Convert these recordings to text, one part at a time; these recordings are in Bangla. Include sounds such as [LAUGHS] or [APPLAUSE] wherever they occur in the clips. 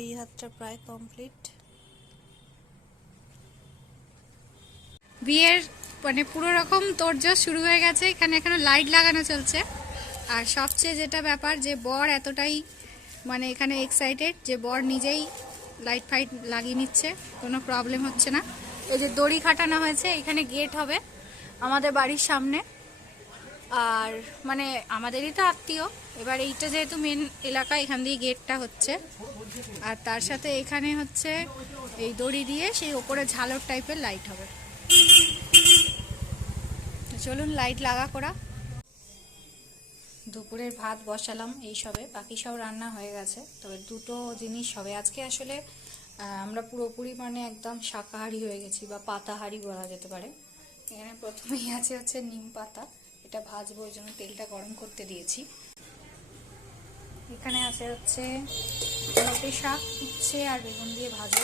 এই হাতটা প্রায় কমপ্লিট বিয়ের মানে পুরো রকম তোড়জোড় শুরু হয়ে গেছে, এখানে এখানে লাইট লাগানো চলছে। আর সবচেয়ে যেটা ব্যাপার, যে বর এতটাই মানে এখানে এক্সাইটেড যে বর নিজেই লাইট ফাইট লাগিয়ে নিচ্ছে, কোনো প্রবলেম হচ্ছে না। এই যে দড়ি খাটানো হয়েছে, এখানে গেট হবে আমাদের বাড়ির সামনে। আর মানে আমাদেরই তো আত্মীয়। এবার এইটা যেহেতু মেন এলাকা, এখান দিয়ে গেটটা হচ্ছে। আর তার সাথে এখানে হচ্ছে এই দড়ি দিয়ে সেই ওপরে ঝালর টাইপের লাইট হবে। চলুন লাইট লাগা করা। দুপুরের ভাত বসালাম এই সবে, বাকি সব রান্না হয়ে গেছে। তবে দুটো জিনিস হবে। আজকে আসলে আমরা পুরোপুরি মানে একদম শাকাহারি হয়ে গেছি, বা পাতাহারি বলা যেতে পারে। এখানে প্রথমেই আছে হচ্ছে নিম পাতা। এটা ভাজবো, ওই জন্য তেলটা গরম করতে দিয়েছি। এখানে আছে হচ্ছে লটে শাক উচ্ছে আর বেগুন দিয়ে ভাজা।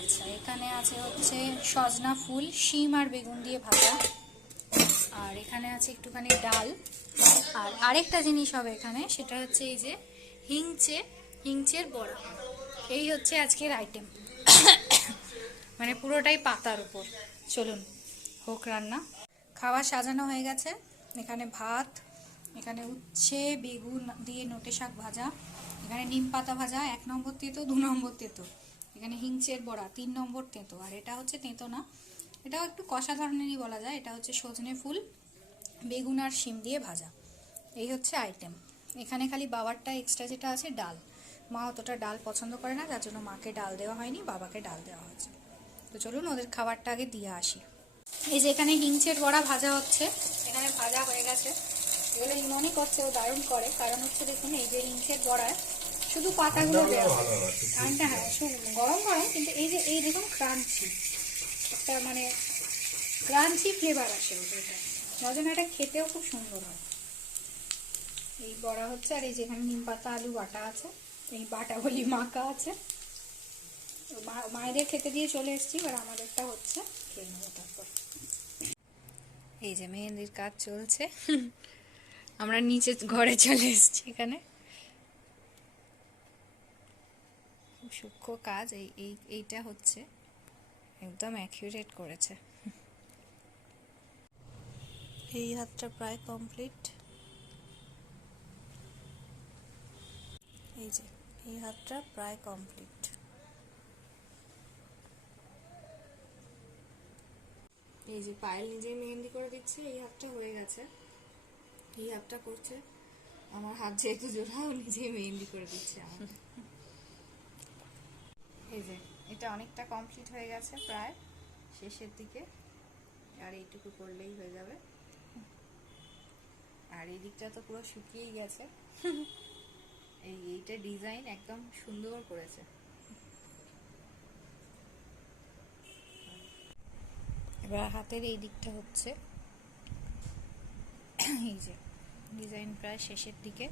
আচ্ছা এখানে আছে হচ্ছে সজনা ফুল, শিম আর বেগুন দিয়ে ভাজা। আর এখানে আছে একটুখানি ডাল। আর আরেকটা জিনিস হবে এখানে, সেটা হচ্ছে এই যে হিংচে, হিংচের বড়া। এই হচ্ছে আজকের আইটেম [COUGHS] মানে পুরোটাই পাতার উপর। চলুন, হোক রান্না। খাবার সাজানো হয়ে গেছে। এখানে ভাত, এখানে উচ্ছে, বেগুন দিয়ে নোটে শাক ভাজা, এখানে নিম পাতা ভাজা, এক নম্বর তেঁতো, দু নম্বর তেঁতো। এখানে হিংচের বড়া, তিন নম্বর তেঁতো। আর এটা হচ্ছে তেঁতো না, এটাও একটু কষা ধরনেরই বলা যায়। এটা হচ্ছে সজনে ফুল, বেগুন আর শিম দিয়ে ভাজা। এই হচ্ছে আইটেম এখানে খালি বাবারটা এক্সট্রা যেটা আছে, ডাল। মা অতটা ডাল পছন্দ করে না, যার জন্য মাকে ডাল দেওয়া হয়নি, বাবাকে ডাল দেওয়া হয়েছে। তো চলুন ওদের খাবারটা আগে দিয়ে আসি। এই যে এখানে হিংচের বড়া ভাজা হচ্ছে এখানে ভাজা হয়ে গেছে। এগুলো ইমনই করছে ও দারুণ করে। কারণ হচ্ছে দেখুন এই যে হিংচের বড়ায় শুধু পাতাগুলো দেওয়া ঠান্ডা হ্যাঁ গরম গরম কিন্তু এই যে এই দেখুন ক্রাঞ্চি। একটা মানে ক্রাঞ্চি ফ্লেভার আসে ওটা জন্য এটা খেতেও খুব সুন্দর হয়। এই বড়া হচ্ছে আর এই যেখানে নিম পাতা আলু বাটা আছে। এই বাটা বলি মাখা আছে। মায়েদের খেতে দিয়ে চলে এসেছি এবার আমাদেরটা হচ্ছে খেয়ে নেব তারপর। এই যে মেহেন্দির কাজ চলছে। [LAUGHS] আমরা নিচে ঘরে চলে এসেছি এখানে। সূক্ষ্ম কাজ, এই এই, এইটা হচ্ছে। একদম অ্যাকিউরেট করেছে। [LAUGHS] এই হাতটা প্রায় কমপ্লিট এই যে, এই হাতটা প্রায় কমপ্লিট এই যে পায়েল নিজেই মেহেন্দি করে দিচ্ছে এই হাতটা হয়ে গেছে। এই হাতটা করছে। আমার হাত যেহেতু জোড়া ও নিজেই মেহেন্দি করে দিচ্ছে আমার এই যে এটা অনেকটা কমপ্লিট হয়ে গেছে প্রায় শেষের দিকে। আর এইটুকু করলেই হয়ে যাবে। আর এই দিকটা তো পুরো শুকিয়েই গেছে। [LAUGHS] এই এইটা ডিজাইন একদম সুন্দর করেছে। এবার হাতের এই দিকটা হচ্ছে। এই যে ডিজাইন প্রায় শেষের দিকে।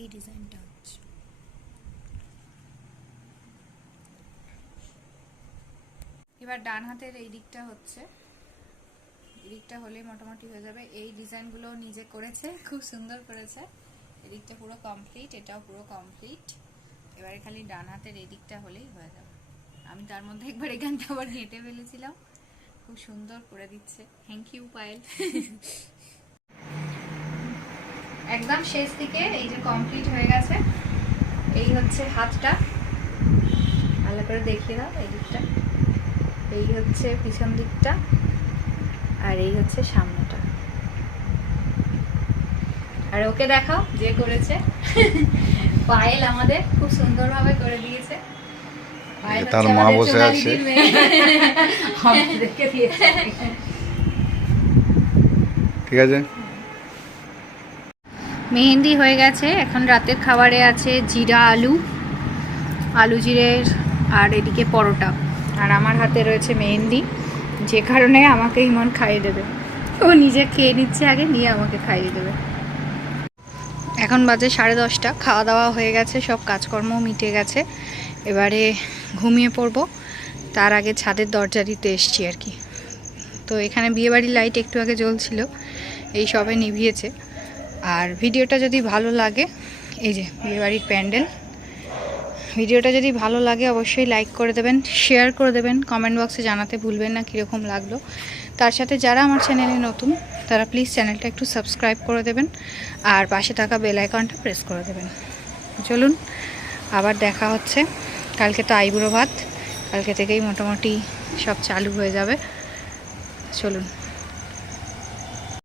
এই ডিজাইনটা হচ্ছে। এবার ডান হাতের এই দিকটা হচ্ছে। এই দিকটা হলেই মোটামুটি হয়ে যাবে। এই ডিজাইনগুলো নিজে করেছে, খুব সুন্দর করেছে। এদিকটা পুরো কমপ্লিট এটাও পুরো কমপ্লিট এবারে খালি ডান হাতের এদিকটা হলেই হয়ে যাবে। আমি তার মধ্যে একবার এখানটা আবার হেঁটে ফেলেছিলাম। খুব সুন্দর করে দিচ্ছে। Thank you Payel. একদম শেষ দিকে এই যে কমপ্লিট হয়ে গেছে। এই হচ্ছে হাতটা। ভালো করে দেখিয়ে দাও এই দিকটা এই হচ্ছে পিছন দিকটা। আর এই হচ্ছে সামনেটা। আর ওকে দেখাও যে করেছে। পায়েল আমাদের খুব সুন্দরভাবে করে দিয়েছে। তার মা বসে আছে। ঠিক আছে। মেহেন্দি হয়ে গেছে এখন রাতের খাবারে আছে জিরা আলু আলু জিরের আর এদিকে পরোটা। আর আমার হাতে রয়েছে মেহেন্দি যে কারণে আমাকে ইমন খাইয়ে দেবে। ও নিজে খেয়ে নিচ্ছে আগে নিয়ে আমাকে খাইয়ে দেবে। এখন বাজে সাড়ে দশটা খাওয়া দাওয়া হয়ে গেছে, সব কাজকর্ম মিটে গেছে। এবারে ঘুমিয়ে পড়ব, তার আগে ছাদের দরজা দিতে এসছি আর কি। তো এখানে বিয়েবাড়ির লাইট একটু আগে জ্বলছিল, এই সবে নিভিয়েছে। আর ভিডিওটা যদি ভালো লাগে, এই যে বিয়েবাড়ির প্যান্ডেল, ভিডিওটা যদি ভালো লাগে অবশ্যই লাইক করে দেবেন, শেয়ার করে দেবেন, কমেন্ট বক্সে জানাতে ভুলবেন না কীরকম লাগল। তার সাথে যারা আমার চ্যানেলে নতুন, তারা প্লিজ চ্যানেলটা একটু সাবস্ক্রাইব করে দেবেন আর পাশে থাকা বেল আইকনটা প্রেস করে দেবেন। চলুন, আবার দেখা হচ্ছে। কালকে তো আইবুড়ো ভাত, কালকে থেকেই মোটামুটি সব চালু হয়ে যাবে। চলুন।